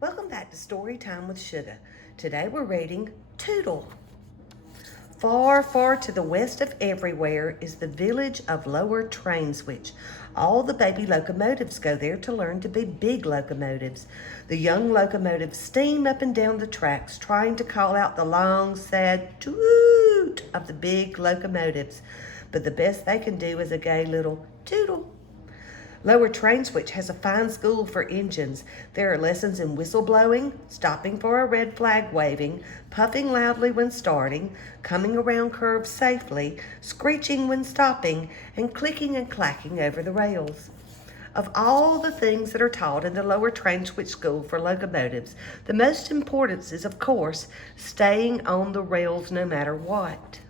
Welcome back to Story Time with Sugar. Today we're reading Tootle. Far, far to the west of everywhere is the village of Lower Trainswich. All the baby locomotives go there to learn to be big locomotives. The young locomotives steam up and down the tracks, trying to call out the long, sad toot of the big locomotives. But the best they can do is a gay little toodle. Lower Trainswich has a fine school for engines. There are lessons in whistle blowing, stopping for a red flag waving, puffing loudly when starting, coming around curves safely, screeching when stopping, and clicking and clacking over the rails. Of all the things that are taught in the Lower Trainswich School for locomotives, the most important is, of course, staying on the rails no matter what.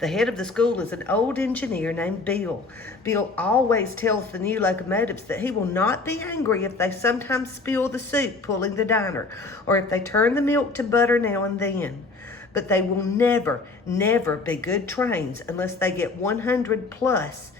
The head of the school is an old engineer named Bill. Bill always tells the new locomotives that he will not be angry if they sometimes spill the soup pulling the diner, or if they turn the milk to butter now and then. But they will never, never be good trains unless they get 100 plus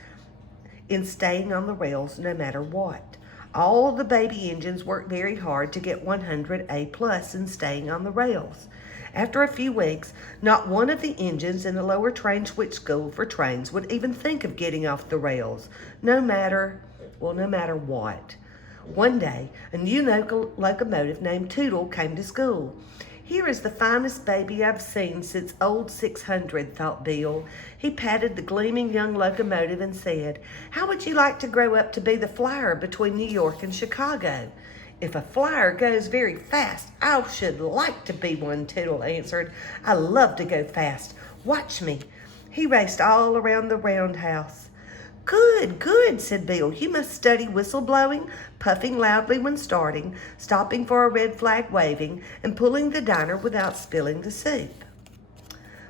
in staying on the rails no matter what. All the baby engines work very hard to get 100 A plus in staying on the rails. After a few weeks, not one of the engines in the Lower Trainswich School for Trains would even think of getting off the rails, no matter what. One day, a new locomotive named Tootle came to school. Here is the finest baby I've seen since old 600, thought Bill. He patted the gleaming young locomotive and said, "How would you like to grow up to be the flyer between New York and Chicago?" "If a flyer goes very fast, I should like to be one," Tootle answered. "I love to go fast. Watch me." He raced all around the roundhouse. "Good, good," said Bill. "You must study whistle blowing, puffing loudly when starting, stopping for a red flag waving, and pulling the diner without spilling the soup.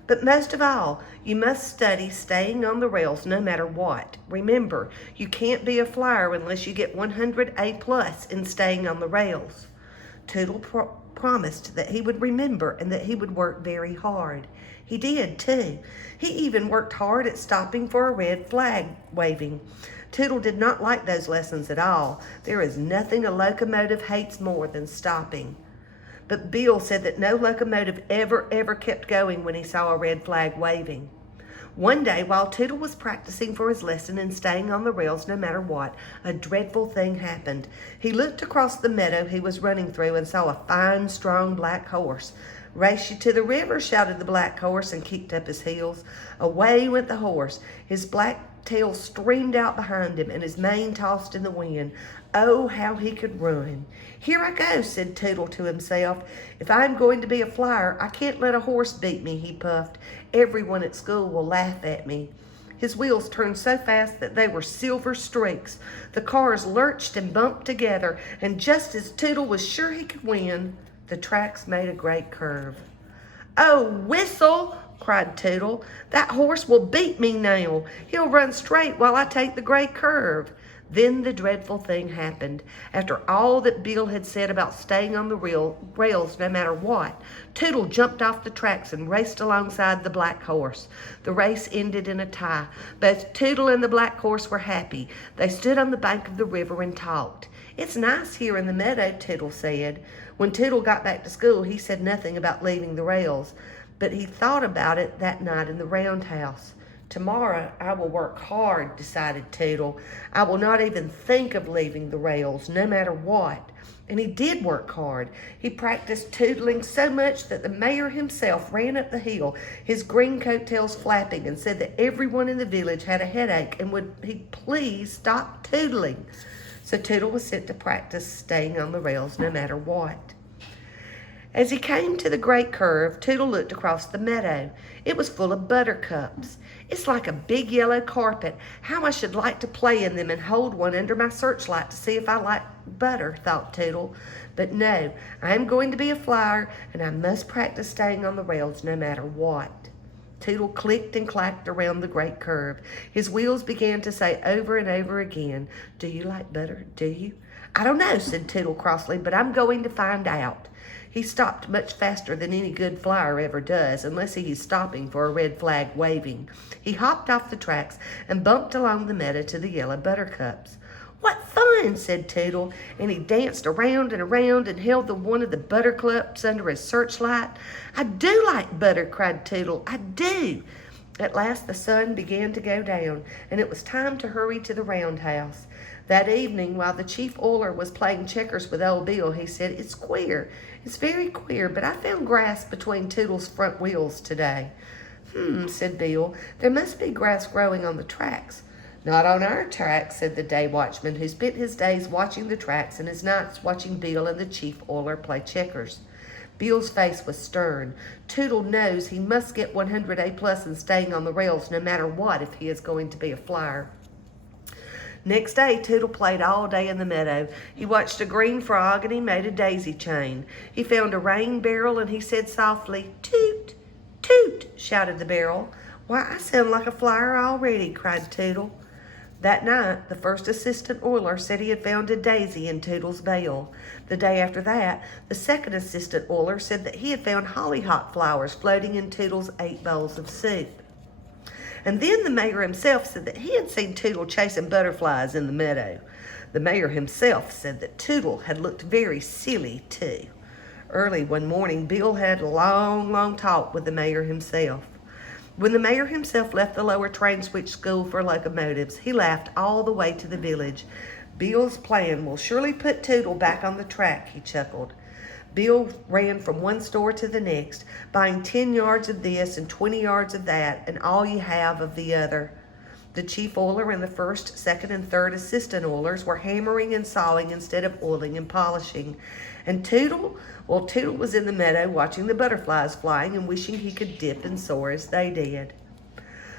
But most of all, you must study staying on the rails no matter what. Remember, you can't be a flyer unless you get 100 A plus in staying on the rails." Tootle promised that he would remember and that he would work very hard. He did, too. He even worked hard at stopping for a red flag waving. Tootle did not like those lessons at all. There is nothing a locomotive hates more than stopping. But Bill said that no locomotive ever kept going when he saw a red flag waving. One day, while Tootle was practicing for his lesson and staying on the rails no matter what, a dreadful thing happened. He looked across the meadow he was running through and saw a fine, strong black horse. "Race you to the river," shouted the black horse and kicked up his heels. Away went the horse. His black tail streamed out behind him and his mane tossed in the wind. Oh, how he could run. "Here I go," said Tootle to himself. "If I'm going to be a flyer, I can't let a horse beat me," he puffed. "Everyone at school will laugh at me." His wheels turned so fast that they were silver streaks. The cars lurched and bumped together, and just as Tootle was sure he could win, the tracks made a great curve. "Oh, whistle!" cried Tootle. "That horse will beat me now. He'll run straight while I take the great curve." Then the dreadful thing happened. After all that Bill had said about staying on the rails no matter what, Tootle jumped off the tracks and raced alongside the black horse. The race ended in a tie. Both Tootle and the black horse were happy. They stood on the bank of the river and talked. "It's nice here in the meadow," Tootle said. When Tootle got back to school, he said nothing about leaving the rails, but he thought about it that night in the roundhouse. "Tomorrow I will work hard," decided Tootle. "I will not even think of leaving the rails, no matter what." And he did work hard. He practiced tootling so much that the mayor himself ran up the hill, his green coattails flapping, and said that everyone in the village had a headache and would he please stop tootling. So Tootle was sent to practice staying on the rails no matter what. As he came to the great curve, Tootle looked across the meadow. It was full of buttercups. "It's like a big yellow carpet. How I should like to play in them and hold one under my searchlight to see if I like butter," thought Tootle. "But no, I am going to be a flyer, and I must practice staying on the rails no matter what." Tootle clicked and clacked around the great curve. His wheels began to say over and over again, "Do you like butter? Do you?" "I don't know," said Tootle crossly, "but I'm going to find out." He stopped much faster than any good flyer ever does, unless he is stopping for a red flag waving. He hopped off the tracks and bumped along the meadow to the yellow buttercups. "What fun," said Tootle, and he danced around and around and held one of the buttercups under his searchlight. "I do like butter," cried Tootle. "I do." At last the sun began to go down, and it was time to hurry to the roundhouse. That evening, while the chief oiler was playing checkers with old Bill, he said, "It's queer. It's very queer, but I found grass between Toodle's front wheels today." Said Bill. "There must be grass growing on the tracks." "Not on our tracks," said the day watchman, who spent his days watching the tracks and his nights watching Bill and the chief oiler play checkers. Bill's face was stern. Tootle knows he must get 100 A+ in staying on the rails no matter what if he is going to be a flyer. Next day, Tootle played all day in the meadow. He watched a green frog and he made a daisy chain. He found a rain barrel and he said softly, "Toot, toot," shouted the barrel. "Why, I sound like a flyer already," cried Tootle. That night, the first assistant oiler said he had found a daisy in Tootle's bale. The day after that, the second assistant oiler said that he had found hollyhock flowers floating in Tootle's 8 bowls of soup. And then the mayor himself said that he had seen Tootle chasing butterflies in the meadow. The mayor himself said that Tootle had looked very silly too. Early one morning, Bill had a long talk with the mayor himself. When the mayor himself left the lower train switch school for locomotives, he laughed all the way to the village. "Bill's plan will surely put Tootle back on the track," he chuckled. Bill ran from one store to the next, buying 10 yards of this and 20 yards of that, and all you have of the other. The chief oiler and the first, second, and third assistant oilers were hammering and sawing instead of oiling and polishing. And Tootle? Well, Tootle was in the meadow watching the butterflies flying and wishing he could dip and soar as they did.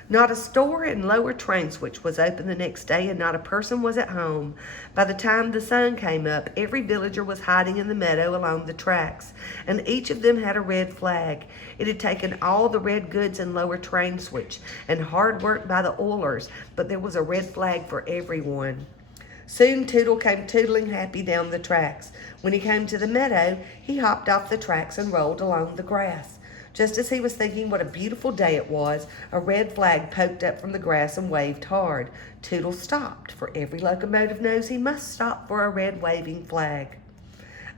Not a store in Lower Train Switch was open the next day, and not a person was at home. By the time the sun came up, every villager was hiding in the meadow along the tracks, and each of them had a red flag. It had taken all the red goods in Lower Train Switch and hard work by the oilers, but there was a red flag for everyone. Soon Tootle came tootling happy down the tracks. When he came to the meadow, he hopped off the tracks and rolled along the grass. Just as he was thinking what a beautiful day it was, a red flag poked up from the grass and waved hard. Tootle stopped, for every locomotive knows he must stop for a red waving flag.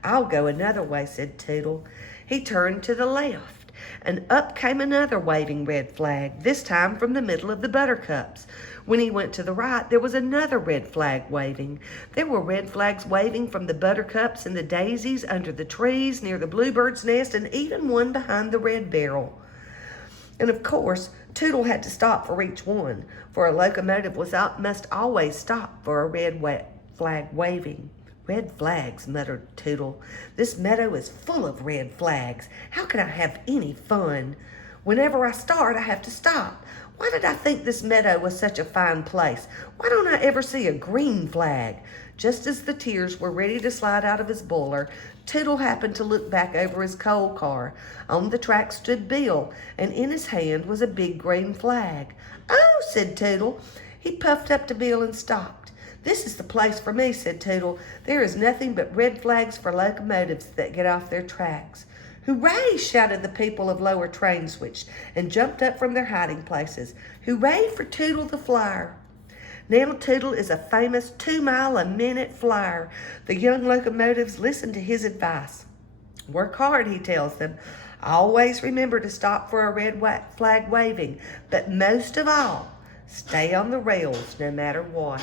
"I'll go another way," said Tootle. He turned to the left, and up came another waving red flag, this time from the middle of the buttercups. When he went to the right, there was another red flag waving. There were red flags waving from the buttercups and the daisies, under the trees, near the bluebird's nest, and even one behind the red barrel. And of course, Tootle had to stop for each one, for a locomotive must always stop for a red flag waving. "Red flags," muttered Tootle. "This meadow is full of red flags. How can I have any fun? Whenever I start, I have to stop. Why did I think this meadow was such a fine place? Why don't I ever see a green flag?" Just as the tears were ready to slide out of his boiler, Tootle happened to look back over his coal car. On the track stood Bill, and in his hand was a big green flag. "Oh," said Tootle. He puffed up to Bill and stopped. "This is the place for me," said Tootle. "There is nothing but red flags for locomotives that get off their tracks." "Hooray!" shouted the people of Lower Train Switch and jumped up from their hiding places. "Hooray for Tootle the Flyer!" Now Tootle is a famous 2-mile-a-minute flyer. The young locomotives listen to his advice. Work hard, he tells them. Always remember to stop for a red flag waving, but most of all, stay on the rails no matter what.